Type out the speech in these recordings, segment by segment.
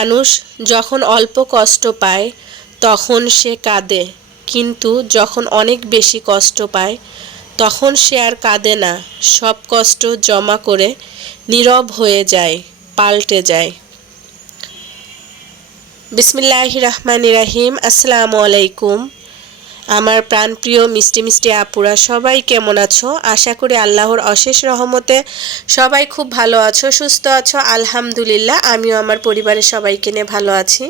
মানুষ যখন অল্প কষ্ট পায়, তখন সে কাঁদে। কিন্তু যখন অনেক বেশি কষ্ট পায়, তখন সে আর কাঁদে না। সব কষ্ট জমা করে নীরব হয়ে যায়, পাল্টে যায়। বিসমিল্লাহ রহমান রাহিম। আসসালামু আলাইকুম। আমার প্রাণপ্রিয়, মিষ্টি মিষ্টি আপুরা, সবাই কেমন আছো? আশা করি আল্লাহর অশেষ রহমতে সবাই খুব ভালো আছো, সুস্থ আছো। আলহামদুলিল্লাহ, আমিও আমার পরিবারের সবাইকে নিয়ে ভালো আছি।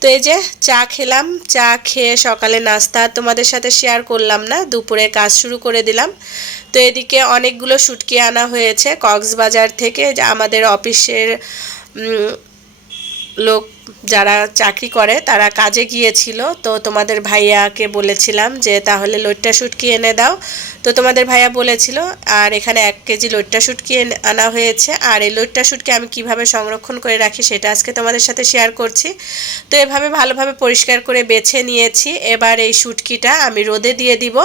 তো এই যে চা খেলাম, চা খেয়ে সকালে নাস্তা তোমাদের সাথে শেয়ার করলাম না, দুপুরে কাজ শুরু করে দিলাম। তো এদিকে অনেকগুলো শুটকি আনা হয়েছে, কক্সবাজার থেকে আমাদের অফিসের লোক যারা চাকরি করে, তারা কাজে গিয়েছিল। তো তোমাদের ভাইয়াকে বলেছিলাম যে, তাহলে লোটটা শুটকি এনে দাও। তো তোমাদের ভাইয়া বলেছিল, আর এখানে এক কেজি লোটটা শুটকি আনা হয়েছে। আর এই লোটটা শুটকি আমি কীভাবে সংরক্ষণ করে রাখি, সেটা আজকে তোমাদের সাথে শেয়ার করছি। তো এভাবে ভালোভাবে পরিষ্কার করে বেছে নিয়েছি। এবার এই শুটকিটা আমি রোদে দিয়ে দিব।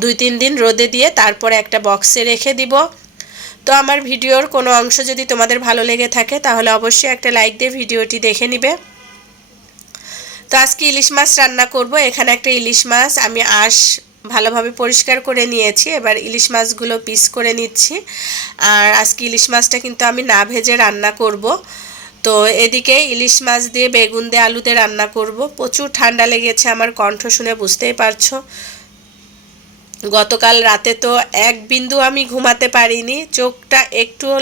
দুই, তিন দিন রোদে দিয়ে তারপরে একটা বক্সে রেখে দিব। তো আমার ভিডিওর কোনো অংশ যদি তোমাদের ভালো লেগে থাকে, তাহলে অবশ্যই একটা লাইক দিয়ে ভিডিওটি দেখে নিবে। তো আজকে ইলিশ মাছ রান্না করব। এখানে একটা ইলিশ মাছ আমি আঁশ ভালোভাবে পরিষ্কার করে নিয়েছি। এবার ইলিশ মাছগুলো পিস করে নিচ্ছি। আর আজকে ইলিশ মাছটা কিন্তু আমি না ভেজে রান্না করব। তো এদিকে ইলিশ মাছ দিয়ে বেগুন দিয়ে আলুতে রান্না করব। প্রচুর ঠান্ডা লেগেছে, আমার কণ্ঠ শুনে বুঝতেই পারছ। গতকাল রাতে তো এক বিন্দু আমি ঘুমাতে পারিনি, চোখটা একটুও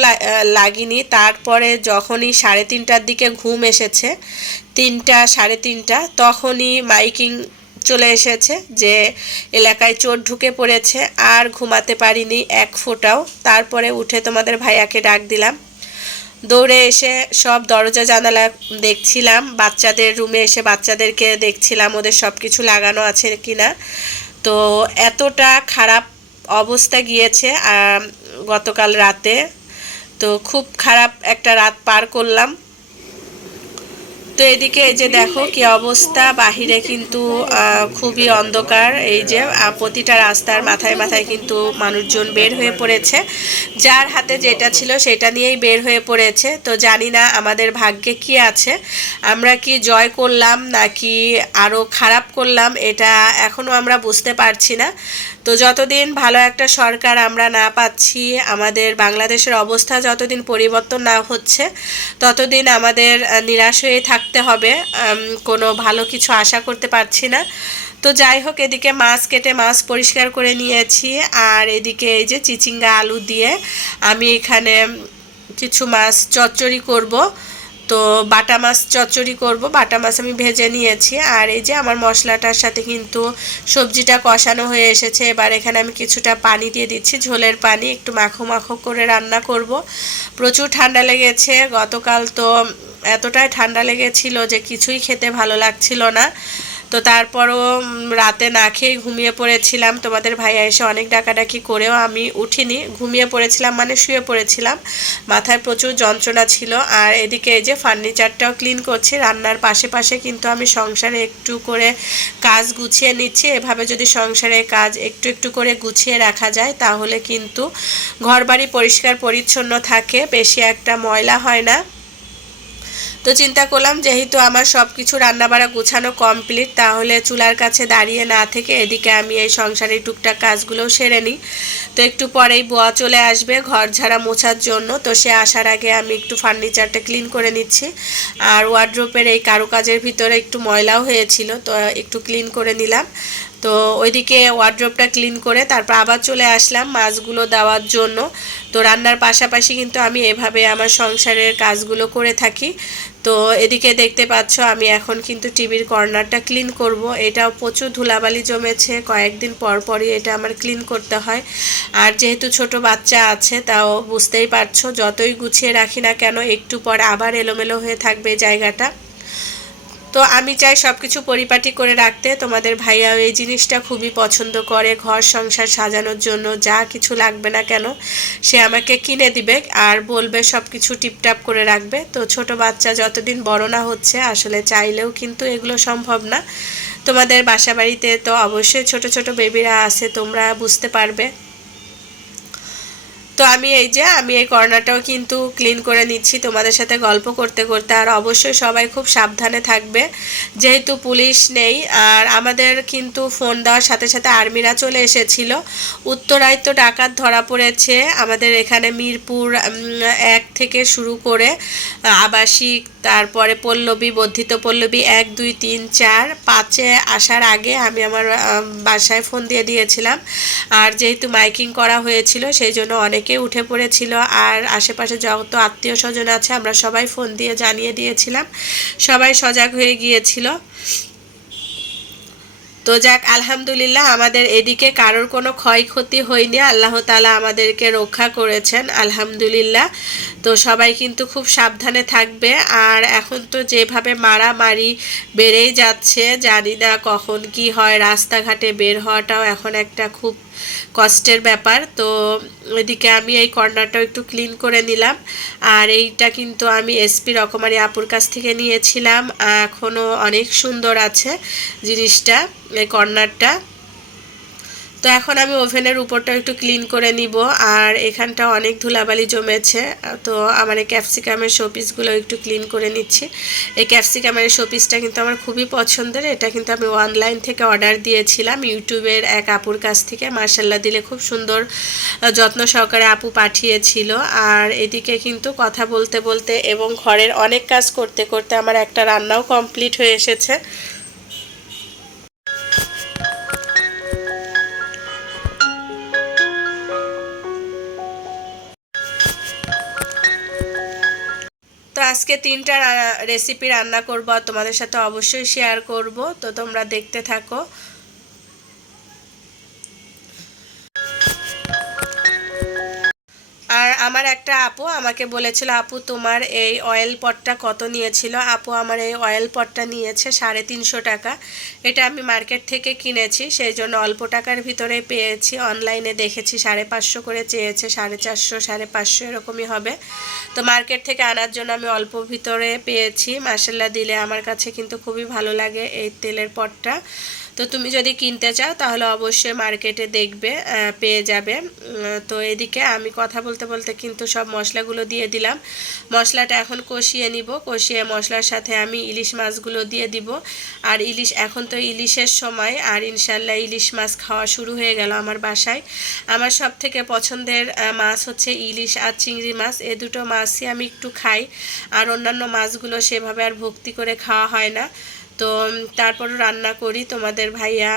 লাগিনি। তারপরে যখনই সাড়ে তিনটার দিকে ঘুম এসেছে, তিনটা, সাড়ে তিনটা, তখনই মাইকিং চলে এসেছে যে এলাকায় চোর ঢুকে পড়েছে, আর ঘুমাতে পারিনি এক ফোঁটাও। তারপরে উঠে তোমাদের ভাইয়াকে ডাক দিলাম। দৌড়ে এসে সব দরজা জানালা দেখছিলাম, বাচ্চাদের রুমে এসে বাচ্চাদেরকে দেখছিলাম ওদের সব কিছু লাগানো আছে কিনা। তো এতটা খারাপ অবস্থা গিয়েছে গতকাল রাতে। তো খুব খারাপ একটা রাত পার করলাম। তো এদিকে এই যে দেখো কি অবস্থা, বাহিরে কিন্তু খুবই অন্ধকার। এই যে প্রতিটা রাস্তার মাথায় মাথায় কিন্তু মানুষজন বের হয়ে পড়েছে। যার হাতে যেটা ছিল সেটা নিয়েই বের হয়ে পড়েছে। তো জানি না আমাদের ভাগ্যে কি আছে। আমরা কি জয় করলাম নাকি আরও খারাপ করলাম, এটা এখনও আমরা বুঝতে পারছি না। তো যতদিন ভালো একটা সরকার আমরা না পাচ্ছি, আমাদের বাংলাদেশের অবস্থা যতদিন পরিবর্তন না হচ্ছে, ততদিন আমাদের নিরাশ হয়ে থাকতে হবে। কোনো ভালো কিছু আশা করতে পারছি না। তো যাই হোক, এদিকে মাছ কেটে মাছ পরিষ্কার করে নিয়েছি। আর এদিকে এই যে চিচিঙ্গা আলু দিয়ে আমি এখানে কিছু মাছ চচ্চড়ি করব। তো বাটা মাছ চচ্চড়ি করব। বাটা মাছ আমি ভেজে নিয়েছি। আর এই যে আমার মশলাটার সাথে কিন্তু সবজিটা কষানো হয়ে এসেছে। এবার এখানে আমি কিছুটা পানি দিয়ে দিচ্ছি, ঝোলের পানি। একটু মাখো মাখো করে রান্না করব। প্রচুর ঠান্ডা লেগেছে। গতকাল তো এতটাই ঠান্ডা লেগেছিল যে কিছুই খেতে ভালো লাগছিল না। তো তারপরও রাতে না খেয়ে ঘুমিয়ে পড়েছিলাম। তোমাদের ভাইয়া এসে অনেক ডাকাডাকি করেও আমি উঠিনি। ঘুমিয়ে পড়েছিলাম মানে শুয়ে পড়েছিলাম। মাথায় প্রচুর যন্ত্রণা ছিল। আর এদিকে এই যে ফার্নিচারটাও ক্লিন করছি। রান্নার পাশে পাশে কিন্তু আমি সংসারে একটু করে কাজ গুছিয়ে নিচ্ছি। এভাবে যদি সংসারে কাজ একটু একটু করে গুছিয়ে রাখা যায়, তাহলে কিন্তু ঘরবাড়ি পরিষ্কার পরিচ্ছন্ন থাকে। বেশি একটা ময়লা হয় না। তো চিন্তা করলাম, যেহেতু আমার সব কিছু রান্নাবাড়া গোছানো কমপ্লিট তাহলে চুলার কাছে দাঁড়িয়ে না থেকে এদিকে আমি এই সংসারের টুকটাক কাজগুলোও সেরে নিই। তো একটু পরেই বোয়া চলে আসবে ঘর ঝাড়া মোছার জন্য। তো সে আসার আগে আমি একটু ফার্নিচারটা ক্লিন করে নিচ্ছি। আর ওয়ার্ড্রোপের এই কারুকাজের ভিতরে একটু ময়লাও হয়েছিল, তো একটু ক্লিন করে নিলাম। তো ওইদিকে ওয়ার্ড্রপটা ক্লিন করে তারপর আবার চলে আসলাম মাছগুলো দেওয়ার জন্য। তো রান্নার পাশাপাশি কিন্তু আমি এভাবে আমার সংসারের কাজগুলো করে থাকি। তো এদিকে দেখতে পাচ্ছ আমি এখন কিন্তু টিভির কর্নারটা ক্লিন করব। এটাও প্রচুর ধুলাবালি জমেছে, কয়েকদিন পর পরই এটা আমার ক্লিন করতে হয়। আর যেহেতু ছোট বাচ্চা আছে, তাও বুঝতেই পারছ, যতই গুছিয়ে রাখি না কেন, একটু পর আবার এলোমেলো হয়ে থাকবে জায়গাটা। তো আমি চাই সব কিছু পরিপাটি করে রাখতে। তোমাদের ভাইয়াও এই জিনিসটা খুবই পছন্দ করে, ঘর সংসার সাজানোর জন্য, যা কিছু লাগবে না কেন, সে আমাকে কিনে দিবে আর বলবে সব কিছু টিপটাপ করে রাখবে। তো ছোট বাচ্চা যতদিন বড় না হচ্ছে, আসলে চাইলেও কিন্তু এগুলো সম্ভব না। তোমাদের বাসা বাড়িতে তো অবশ্যই ছোট ছোট বেবিরা আছে, তোমরা বুঝতে পারবে। তো আমি এই যে, আমি এই কর্নারটাও কিন্তু ক্লিন করে নিচ্ছি তোমাদের সাথে গল্প করতে করতে। আর অবশ্যই সবাই খুব সাবধানে থাকবে, যেহেতু পুলিশ নেই। আর আমাদের কিন্তু ফোন দেওয়ার সাথে সাথে আর্মিরা চলে এসেছিল। উত্তরায় তো ডাকাত ধরা পড়েছে। আমাদের এখানে মিরপুর এক থেকে শুরু করে আবাসিক তারপরে পল্লবী, বর্ধিত পল্লবী, এক, দুই, তিন, চার, পাঁচে আসার আগে আমি আমার বাসায় ফোন দিয়ে দিয়েছিলাম। আর যেহেতু মাইকিং করা হয়েছিল, সেই জন্য অনেকে উঠে পড়েছিল। আর আশেপাশে যত আত্মীয় স্বজন আছে, আমরা সবাই ফোন দিয়ে জানিয়ে দিয়েছিলাম। সবাই সজাগ হয়ে গিয়েছিল। তো যাক, আলহামদুলিল্লাহ আমাদের এদিকে কারোর কোনো ক্ষয়ক্ষতি হয়নি। আল্লাহ তালা আমাদেরকে রক্ষা করেছেন, আলহামদুলিল্লাহ। তো সবাই কিন্তু খুব সাবধানে থাকবে। আর এখন তো যেভাবে মারামারি বেড়েই যাচ্ছে, জানি না কখন কি হয়, রাস্তাঘাটে বের হওয়াটাও এখন একটা খুব কষ্টের ব্যাপার। তো এদিকে আমি এই কর্নারটাও একটু ক্লিন করে নিলাম। আর এইটা কিন্তু আমি এসপি রকমারি আপুর কাছ থেকে নিয়েছিলাম। এখনও অনেক সুন্দর আছে জিনিসটা। এই কর্নারটা। তো এখন আমি ওভেনের উপরটা একটু ক্লিন করে নিব। আর এখানটা অনেক ধুলাবালি জমেছে। তো আমার এই ক্যাপসিকামের শোপিসগুলো একটু ক্লিন করে নিচ্ছি। এই ক্যাপসিকামের শোপিসটা কিন্তু আমার খুবই পছন্দের। এটা কিন্তু আমি অনলাইন থেকে অর্ডার দিয়েছিলাম। ইউটিউবের এক আপুর কাছ থেকে। মার্শাল্লাহ দিলে খুব সুন্দর যত্ন সহকারে আপু পাঠিয়েছিল। আর এদিকে কিন্তু কথা বলতে বলতে এবং ঘরের অনেক কাজ করতে করতে আমার একটা রান্নাও কমপ্লিট হয়ে এসেছে। আজকে তিনটা রেসিপি রান্না করব আর তোমাদের সাথে অবশ্যই শেয়ার করব। তো তোমরা দেখতে থাকো। আপু আমাকে বলেছিল, আপু, তোমার এই অয়েল পটটা কত নিয়েছিল? আপু, আমার এই অয়েল পটটা নিয়েছে সাড়ে তিনশো টাকা। এটা আমি মার্কেট থেকে কিনেছি, সেই জন্য অল্প টাকার ভিতরে পেয়েছি। অনলাইনে দেখেছি, সাড়ে পাঁচশো করে চেয়েছে, সাড়ে চারশো, সাড়ে পাঁচশো এরকমই হবে। তো মার্কেট থেকে আনার জন্য আমি অল্প ভিতরে পেয়েছি। মাসাল্লা দিলে আমার কাছে কিন্তু খুবই ভালো লাগে এই তেলের পটটা তো তুমি যদি কিনতে চাও, তাহলে অবশ্যই মার্কেটে দেখবে পেয়ে যাবে। তো এদিকে আমি কথা বলতে বলতে কিন্তু সব মশলাগুলো দিয়ে দিলাম। মশলাটা এখন কষিয়ে নিব। কষিয়ে মশলার সাথে আমি ইলিশ মাছগুলো দিয়ে দিব। আর ইলিশ, এখন তো ইলিশের সময়, আর ইনশাল্লাহ ইলিশ মাছ খাওয়া শুরু হয়ে গেল আমার বাসায়। আমার সব থেকে পছন্দের মাছ হচ্ছে ইলিশ আর চিংড়ি মাছ। এ দুটো মাছই আমি একটু খাই। আর অন্যান্য মাছগুলো সেভাবে আর ভক্তি করে খাওয়া হয় না। তো উম, তারপরও রান্না করি। তোমাদের ভাইয়া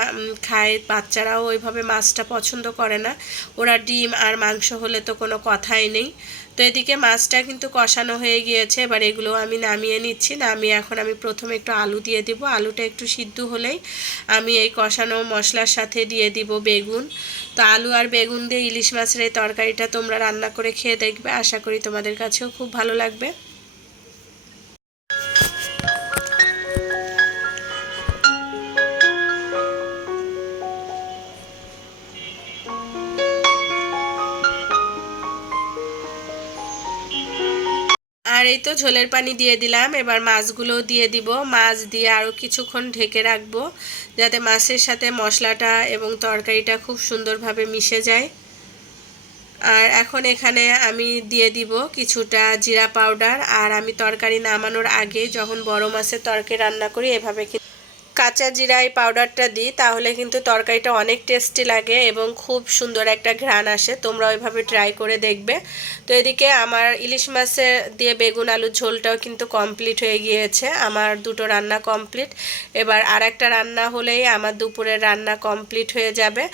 খায় বাচ্চারাও ওইভাবে মাছটা পছন্দ করে না। ওরা ডিম আর মাংস হলে তো কোনো কথাই নেই। তো এদিকে মাছটা কিন্তু কষানো হয়ে গিয়েছে। এবার এগুলো আমি নামিয়ে নিচ্ছি। নামিয়ে এখন আমি প্রথমে একটু আলু দিয়ে দিব। আলুটা একটু সিদ্ধ হলেই আমি এই কষানো মশলার সাথে দিয়ে দিব বেগুন। তো আলু আর বেগুন দিয়ে ইলিশ মাছের এই তরকারিটা তোমরা রান্না করে খেয়ে দেখবে। আশা করি তোমাদের কাছেও খুব ভালো লাগবে। তো ঝোলের পানি দিয়ে দিলাম। এবার মাছগুলো দিয়ে দিব। মাছ দিয়ে আরও কিছুক্ষণ ঢেকে রাখব, যাতে মাছের সাথে মশলাটা এবং তরকারিটা খুব সুন্দরভাবে মিশে যায়। আর এখন এখানে আমি দিয়ে দিব কিছুটা জিরা পাউডার। আর আমি তরকারি নামানোর আগে যখন বড় মাছের তরকারি রান্না করি, এভাবে কাঁচা জিরা এই পাউডারটা দিই, তাহলে কিন্তু তরকারিটা অনেক টেস্টি লাগে এবং খুব সুন্দর একটা ঘ্রাণ আসে। তোমরা ওইভাবে ট্রাই করে দেখবে। তো এদিকে আমার ইলিশ মাছের দিয়ে বেগুন আলুর ঝোলটাও কিন্তু কমপ্লিট হয়ে গিয়েছে। আমার দুটো রান্না কমপ্লিট এবার আর একটা রান্না হলেই আমার দুপুরের রান্না কমপ্লিট হয়ে যাবে।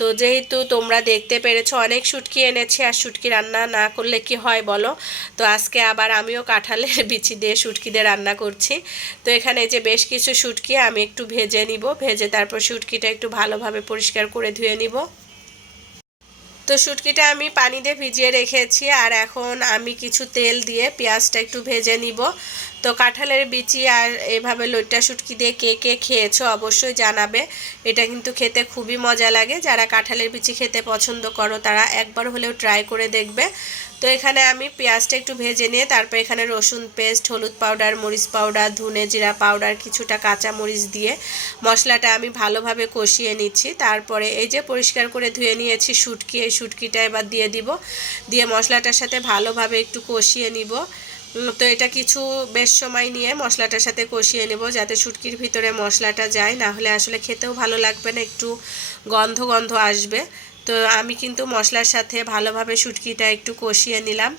তো যেহেতু তোমরা দেখতে পেরেছ, অনেক শুটকি এনেছি আর শুটকি রান্না না করলে কি হয় বলো? তো আজকে আবার আমিও কাঁঠালের বিচি দিয়ে শুটকি দিয়ে রান্না করছি। তো এখানে যে বেশ কিছু শুটকি আমি একটু ভেজে নিব, ভেজে তারপর শুটকিটা একটু ভালোভাবে পরিষ্কার করে ধুয়ে নিব। তো শুটকিটা আমি পানি দিয়ে ভিজিয়ে রেখেছি আর এখন আমি কিছু তেল দিয়ে পেঁয়াজটা একটু ভেজে নিব। তো কাঁঠালের বিচি আর এভাবে লইট্টা শুটকি দিয়ে কে কে খেয়েছো অবশ্যই জানাবে। এটা কিন্তু খেতে খুবই মজা লাগে। যারা কাঁঠালের বিচি খেতে পছন্দ করো, তারা একবার হলেও ট্রাই করে দেখবে। তো এখানে আমি পেঁয়াজটা একটু ভেজে নিয়ে তারপর এখানে রসুন পেস্ট, হলুদ পাউডার, মরিচ পাউডার, ধুনে জিরা পাউডার, কিছুটা কাঁচা মরিচ দিয়ে মশলাটা আমি ভালোভাবে কষিয়ে নিচ্ছি। তারপরে এই যে পরিষ্কার করে ধুয়ে নিয়েছি শুটকি, এই শুটকিটা এবার দিয়ে দিব। দিয়ে মশলাটার সাথে ভালোভাবে একটু কষিয়ে নিব। তো এটা কিছু বেশ সময় নিয়ে মশলাটার সাথে কষিয়ে নেব যাতে শুটকির ভিতরে মশলাটা যায়। না হলে আসলে খেতেও ভালো লাগবে না, একটু গন্ধ গন্ধ আসবে। তো আমি কিন্তু মশলার সাথে ভালোভাবে শুটকিটা একটু কষিয়ে নিলাম।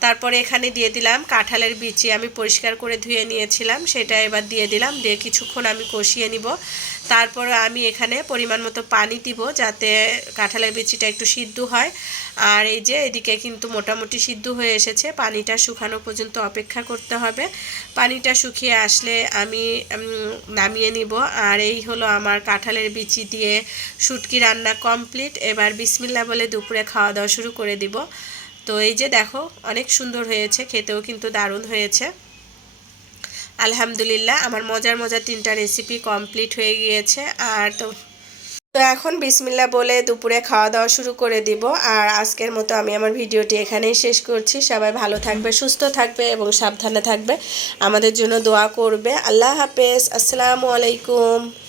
তারপরে এখানে দিয়ে দিলাম কাঁঠালের বিচি। আমি পরিষ্কার করে ধুয়ে নিয়েছিলাম, সেটা এবার দিয়ে দিলাম। দিয়ে কিছুক্ষণ আমি কষিয়ে নিব। তারপর আমি এখানে পরিমাণ মতো পানি দিব যাতে কাঁঠালের বিচিটা একটু সিদ্ধ হয়। আর এই যে এদিকে কিন্তু মোটামুটি সিদ্ধ হয়ে এসেছে, পানিটা শুকানো পর্যন্ত অপেক্ষা করতে হবে। পানিটা শুকিয়ে আসলে আমি নামিয়ে নিব। আর এই হলো আমার কাঁঠালের বিচি দিয়ে শুটকি রান্না কমপ্লিট। এবার বিসমিল্লা বলে দুপুরে খাওয়া দাওয়া শুরু করে দিব। তো এই যে দেখো, অনেক সুন্দর হয়েছে, খেতেও কিন্তু দারুণ হয়েছে। আলহামদুলিল্লাহ, আমার মজার মজার তিনটা রেসিপি কমপ্লিট হয়ে গিয়েছে। আর তো তো এখন বিসমিল্লা বলে দুপুরে খাওয়া দাওয়া শুরু করে দিব। আর আজকের মতো আমি আমার ভিডিওটি এখানেই শেষ করছি। সবাই ভালো থাকবে, সুস্থ থাকবে এবং সাবধানে থাকবে। আমাদের জন্য দোয়া করবে। আল্লাহ হাফেজ। আসসালামু আলাইকুম।